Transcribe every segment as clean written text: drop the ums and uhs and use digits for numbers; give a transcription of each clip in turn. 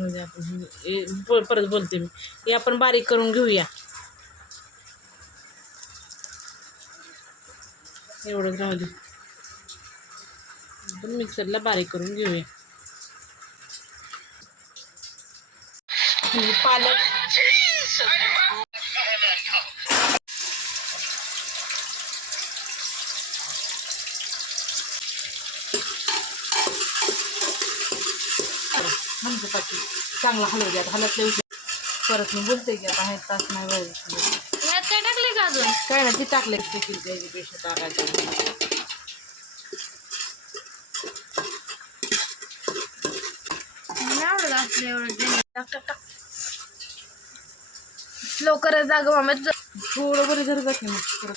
म्हणजे आपण परत बोलते मी. हे आपण बारीक करून घेऊया. एवढं राहू दे. आपण मिक्सरला बारीक करून घेऊया. पालक चांगला हलवू द्या. हलत परत मी बोलते की आता हे तास नाही व्हायचं. यात काय टाकले का अजून? काय ना ते टाकले देखील त्याच्यापेक्षा टाकायचं. आवडत असलं एवढं. टाक टाक टाक. लवकरच जागं मामा. थोडं बरं जर जाते मग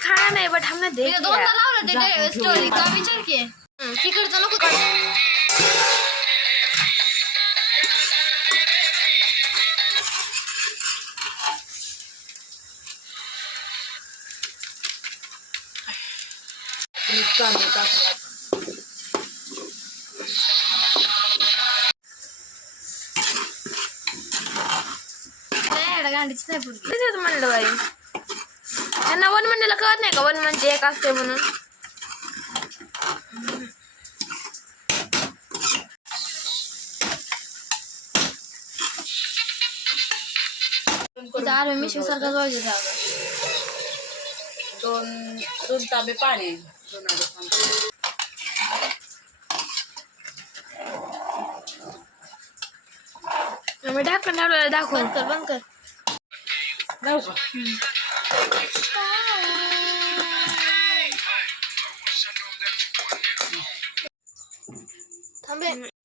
खाना नाही बट हमने देख लिया. दोनदा लावलं ते स्टोरी का विचार की तिकडचं नको का. चालू टाकला. गांडीच नाही पुरगी म्हणलं बाई. त्यांना वन म्हणण्याला कळत नाही का वन म्हणजे एक असते म्हणून. आर्मी मिशन सारखं जोडायचं जागा. दोन तांबे पाणी. मी ढाकण ठेवलेलं दाखव. बंद कर जाऊ का. थांबे.